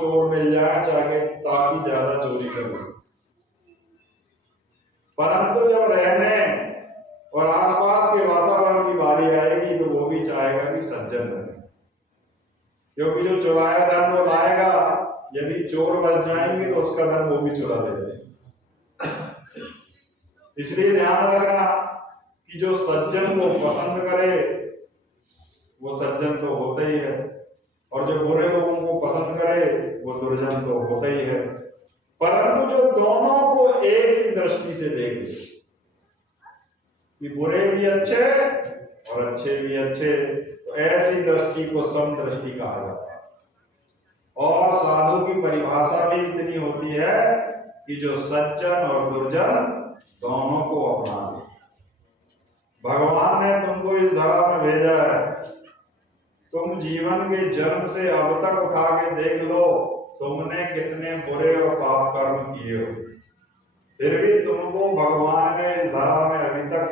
चोर मिल जाए चाहे ताकि ज्यादा चोरी करें, परंतु जब रहने और आसपास के वातावरण की बारी आएगी तो वो भी चाहेगा कि सज्जन रहे, क्योंकि जो चुराया धन वो लाएगा, यदि चोर बच जाएंगे तो उसका धन वो भी चुरा लेंगे। इसलिए ध्यान रखना कि जो सज्जन को पसंद करे वो सज्जन तो होता ही है, और जो बुरे लोगों को पसंद करे वो दुर्जन तो होता ही है। परंतु जो दोनों को एक सी दृष्टि से देखे कि बुरे भी अच्छे और अच्छे भी अच्छे, तो ऐसी दृष्टि को समदृष्टि कहा जाता है। और साधु की परिभाषा भी इतनी होती है कि जो सज्जन और दुर्जन दोनों को अपना ले। भगवान ने तुमको इस धरा में भेजा है, तुम जीवन के जन्म से अब तक उठा के देख लो तुमने कितने बुरे और पाप कर्म किए हो, फिर भी तुमको भगवान ने इस धरा में अभी तक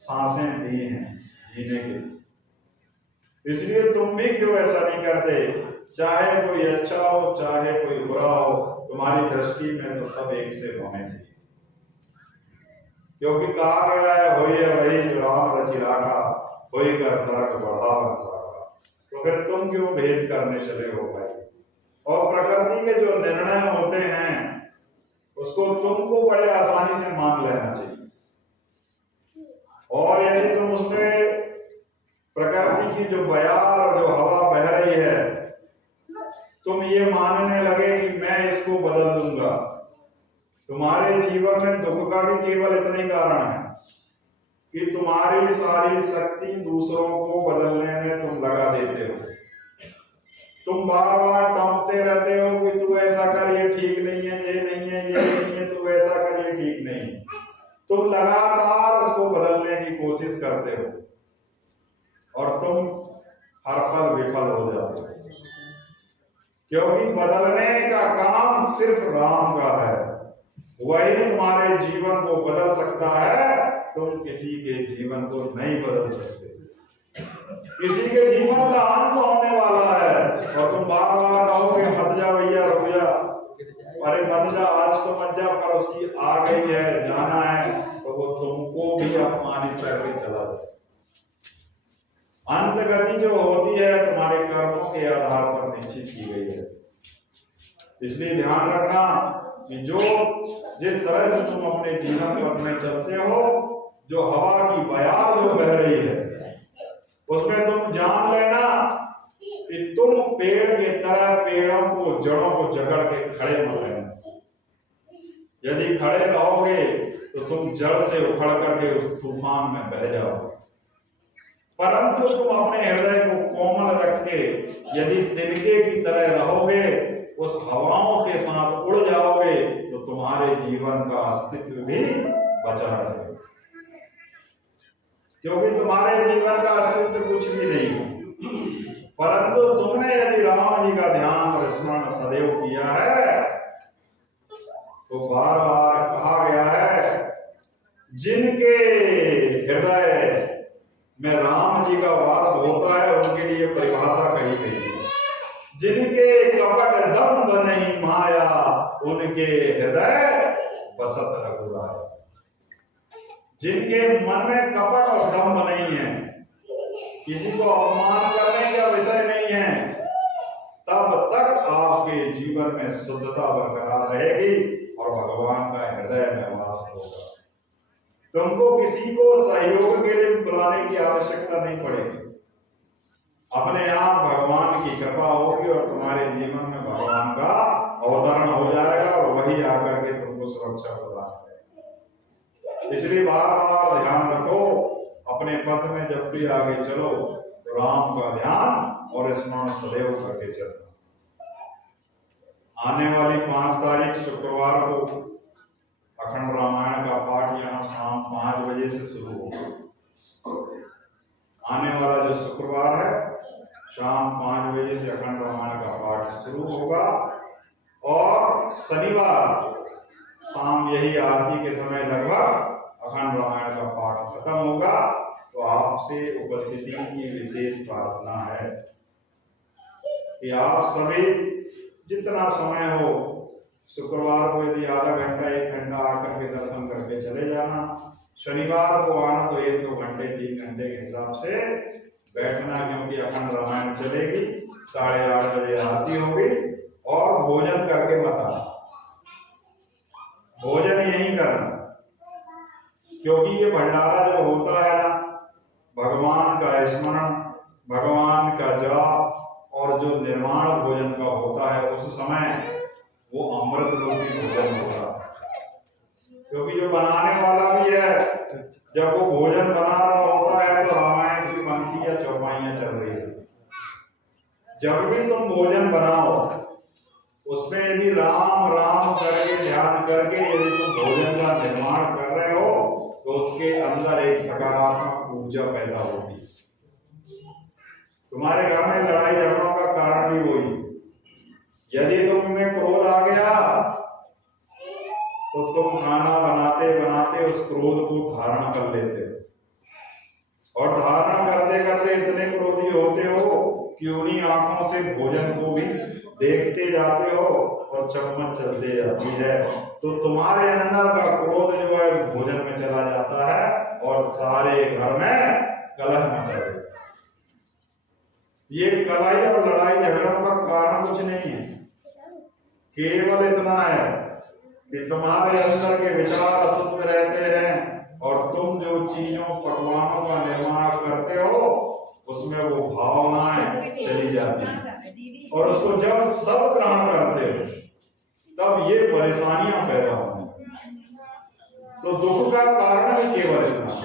सांसें दी हैं जीने के लिए। इसलिए तुम भी क्यों ऐसा नहीं करते, चाहे कोई अच्छा हो चाहे कोई बुरा हो, तुम्हारी दृष्टि में तो सब एक से होने चाहिए। क्योंकि कहा गया है वही है वही जो राम रचि राखा, वही कर तरक बढ़ा सारा। तो फिर तुम क्यों भेद करने चले हो भाई। और प्रकृति के जो निर्णय होते हैं उसको तुमको बड़े आसानी से मान लेना चाहिए, और यदि तुम उसमें प्रकृति की जो बयार और जो हवा बह रही है तुम ये मानने लगे कि मैं इसको बदल दूंगा, तुम्हारे जीवन में दुख का भी केवल इतना ही कारण है कि तुम्हारी सारी शक्ति दूसरों को बदलने में तुम लगा देते हो। तुम बार बार टांपते रहते हो कि तू ऐसा कर, ये ठीक नहीं है, ये नहीं है, ये नहीं है, तू ऐसा कर, ये ठीक नहीं। तुम लगातार उसको बदलने की कोशिश करते हो और तुम हर पल विफल हो जाते हो, क्योंकि बदलने का काम सिर्फ राम का है। वही तुम्हारे जीवन को बदल सकता है, तुम किसी के जीवन को नहीं बदल सकते। किसी के जीवन का अंत होने वाला है और तुम बार बार कहोगे मत जा भैया, रुक जा, अरे मत जा, आज तो मत जा, पर उसकी आ गई है, जाना है, तो वो तुमको भी अपमानित करके चला जाए। अंत गति जो होती है तुम्हारे कर्मों के आधार पर निश्चित की गई है। इसलिए ध्यान रखना कि जो जिस तरह से तुम अपने जीवन पथ में चलते हो, जो हवा की बयार जो बह रही है उसमें तुम जान लेना कि तुम पेड़ की तरह पेड़ों को जड़ों को जकड़ के खड़े मत रहना। यदि खड़े रहोगे तो तुम जड़ से उखड़ करके उस तूफान में बह जाओगे, परंतु तुम अपने हृदय को कोमल रख के यदि तिनके की तरह रहोगे, उस हवाओं के साथ उड़ जाओगे, तो तुम्हारे जीवन का अस्तित्व भी बचा रहेगा। क्योंकि तुम्हारे जीवन का अस्तित्व कुछ भी नहीं है, परंतु तुमने यदि राम जी का ध्यान और स्मरण सदैव किया है, तो बार बार कहा गया है जिनके हृदय में राम जी का वास होता है उनके लिए परिभाषा कही गई है, जिनके कपट दम्भ नहीं माया उनके हृदय बसत रघुराया। जिनके मन में कपट और दम्भ नहीं है, किसी को अपमान करने का विषय नहीं है, तब तक आपके जीवन में शुद्धता बरकरार रहेगी और भगवान का हृदय में वास होगा। तुमको किसी को सहयोग के लिए बुलाने की आवश्यकता नहीं पड़ेगी, अपने आप भगवान की कृपा होगी और तुम्हारे जीवन में भगवान का अवतरण हो जाएगा और वही आकर के तुमको सुरक्षा प्रदान करेगा। इसलिए बार बार ध्यान रखो, अपने पथ में जब भी आगे चलो तो राम का ध्यान और स्मरण सदैव करके चलना। आने वाली 5 तारीख शुक्रवार को अखंड रामायण का पाठ यहाँ शाम 5 बजे से शुरू होगा। आने वाला जो शुक्रवार है शाम 5 बजे से अखंड रामायण का पाठ शुरू होगा और शनिवार शाम यही आरती के समय लगभग अखंड रामायण का पाठ खत्म होगा। तो आपसे उपस्थिति की विशेष प्रार्थना है कि आप सभी जितना समय हो, शुक्रवार को यदि आधा घंटा 1 घंटा आकर के दर्शन करके चले जाना, शनिवार को आना तो 1-2 घंटे 3 घंटे के हिसाब से बैठना, क्योंकि अखंड रामायण चलेगी, 8:30 बजे आरती होगी, और भोजन करके मत आना, भोजन यही करना, क्योंकि ये भंडारा जो होता है ना, भगवान का स्मरण, भगवान का जाप और जो निर्माण भोजन का होता है, उस समय वो अमृत रूपी भोजन होता है। क्योंकि जो बनाने वाला भी है, जब वो भोजन बना रहा होता है तो रामायण की पंक्ति या चौपाइयां चल रही है। जब भी तुम भोजन बनाओ, उसमें यदि राम राम करके ध्यान करके यदि तुम भोजन का निर्माण कर रहे हो, तो उसके अंदर एक सकारात्मक ऊर्जा पैदा होगी। तुम्हारे घर में लड़ाई झगड़ों का कारण भी वही। यदि तुम में क्रोध आ गया तो तुम खाना बनाते बनाते उस क्रोध को धारण कर लेते हो, और धारण करते करते इतने क्रोधी होते हो कि उन्हीं आंखों से भोजन को भी देखते जाते हो और चम्मच चलते जाती है। तो तुम्हारे अंदर का क्रोध जो है भोजन में चला जाता है और सारे घर में कलह मचा देता है। ये कलह और लड़ाई झगड़ों का कारण कुछ नहीं है, केवल इतना है कि तुम्हारे अंदर के विचार अशुद्ध रहते हैं, और तुम जो चीजों पकवानों का निर्माण करते हो उसमें वो भावनाएं चली जाती हैं, और उसको जब सब ग्रहण करते हो तब ये परेशानियां पैदा होती हैं। तो दुख का कारण भी केवल इतना,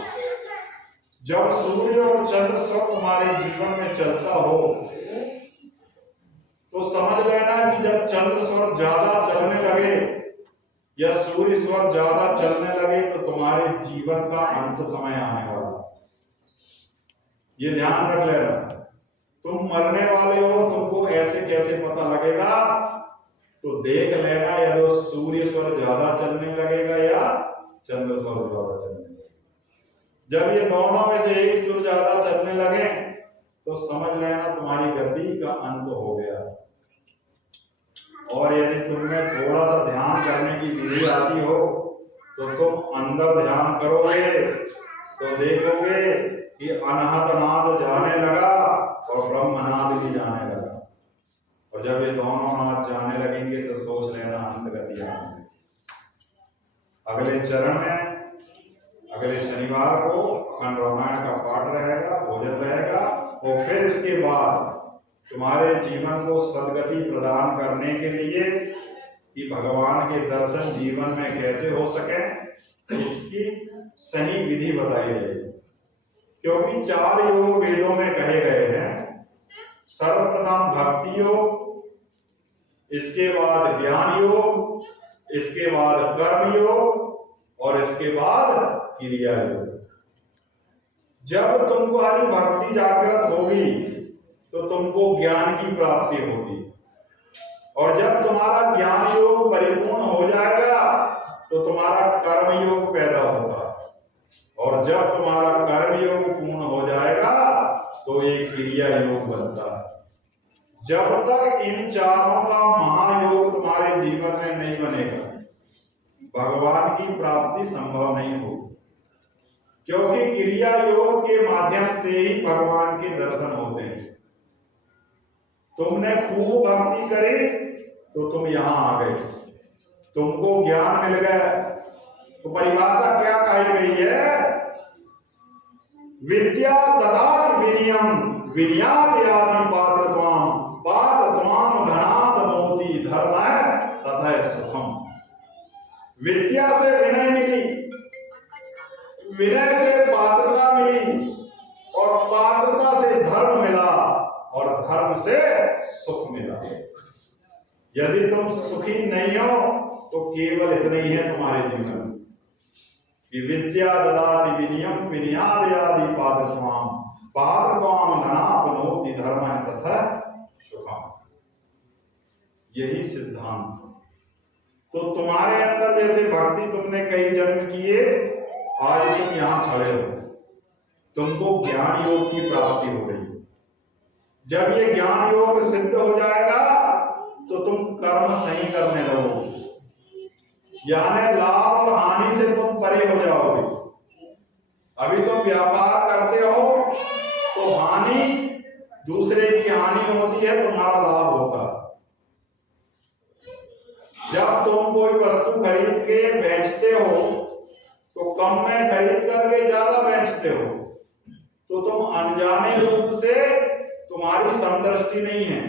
जब सूर्य और चंद्र सब तुम्हारे जीवन में चलता हो तो समझ लेना कि जब चंद्र स्वर ज्यादा चलने लगे या सूर्य स्वर ज्यादा चलने लगे तो तुम्हारे जीवन का अंत समय आने वाला। ये ध्यान रख लेना। तुम मरने वाले हो, तुमको ऐसे कैसे पता लगेगा? तो देख लेना या तो सूर्य स्वर ज्यादा चलने लगेगा या चंद्र स्वर ज्यादा चलने लगेगा। जब ये दोनों में से एक सुर ज्यादा चलने लगे तो समझ लेना तुम्हारी गति का अंत हो गया। और यदि तुम्हें थोड़ा सा ध्यान करने की विधि आती हो तो तुम अंदर ध्यान करोगे तो देखोगे कि अनहद नाद जाने लगा और ब्रह्मनाद भी जाने लगा। और जब ये दोनों नाद जाने लगेंगे तो सोच लेना अंत गति आएगी। अगले चरण में अगले शनिवार को अखंड रामायण का पाठ रहेगा, भोजन रहेगा, और फिर इसके बाद तुम्हारे जीवन को सदगति प्रदान करने के लिए कि भगवान के दर्शन जीवन में कैसे हो सके, इसकी सही विधि बताई जाएगी। क्योंकि 4 योग वेदों में कहे गए हैं। सर्वप्रथम भक्ति योग, इसके बाद ज्ञान योग, इसके बाद कर्म योग, और इसके बाद क्रिया योग। जब तुम्हारी भक्ति जागृत होगी तो तुमको ज्ञान की प्राप्ति होगी, और जब तुम्हारा ज्ञान योग परिपूर्ण हो जाएगा तो तुम्हारा कर्म योग पैदा होगा, और जब तुम्हारा कर्म योग पूर्ण हो जाएगा तो ये क्रिया योग बनता है। जब तक इन चारों का महायोग तुम्हारे जीवन में नहीं बनेगा, भगवान की प्राप्ति संभव नहीं होगी। क्योंकि क्रिया योग के माध्यम से ही भगवान के दर्शन होते हैं। तुमने खूब भक्ति करी तो तुम यहां आ गए, तुमको ज्ञान मिल गया। तो परिभाषा क्या कही गई है? विद्या ददाति विनयम विनयात आदि पात्रत्वम पात्रत्वम धनात् मोति धर्म तथा सुखम। विद्या से विनय मिली, विनय से पात्रता मिली, और पात्रता से धर्म मिला, और धर्म से सुख मिला। यदि तुम सुखी नहीं हो तो केवल इतना ही है तुम्हारे जीवन में कि विद्या ददाति विनयम विनयाद आदि पात्रत्वम पात्रत्वम धनाप्नोति धर्म तथा सुखम। यही सिद्धांत। तो तुम्हारे अंदर जैसे भक्ति तुमने कई जन्म किए, आज तुम यहां खड़े हो, तुमको ज्ञान योग की प्राप्ति हो गई। जब ये ज्ञान योग सिद्ध हो जाएगा तो तुम कर्म सही करने लगोगे, यानी लाभ और हानि से तुम परे हो जाओगे। अभी तुम व्यापार करते हो तो हानि, दूसरे की हानि होती है, तुम्हारा लाभ होता है। जब तुम कोई वस्तु खरीद के बेचते हो तो कम में खरीद करके ज्यादा बेचते हो, तो तुम अनजाने रूप से, तुम्हारी समदृष्टि नहीं है,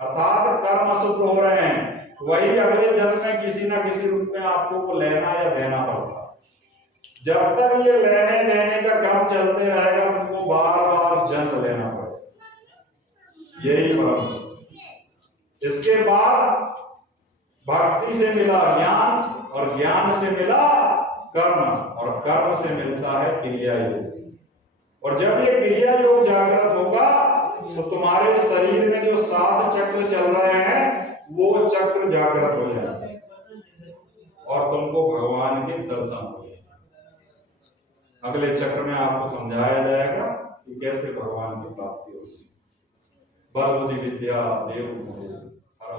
अर्थात कर्म अशुभ हो रहे हैं, वही अगले जन्म में किसी न किसी रूप में आपको को लेना या देना पड़ता। जब तक ये लेने देने का क्रम चलते रहेगा, तुमको बार बार जन्म लेना पड़ेगा। यही परम। इसके बाद भक्ति से मिला ज्ञान, और ज्ञान से मिला कर्म, और कर्म से मिलता है क्रिया योग। और जब ये क्रिया योग जागृत होगा तो तुम्हारे शरीर में जो 7 चक्र चल रहे हैं वो चक्र जागृत हो जाएंगे और तुमको भगवान के दर्शन हो जाएंगे। अगले चक्र में आपको समझाया जाएगा कि कैसे भगवान की प्राप्ति होगी। बल बुद्धि विद्या देव हर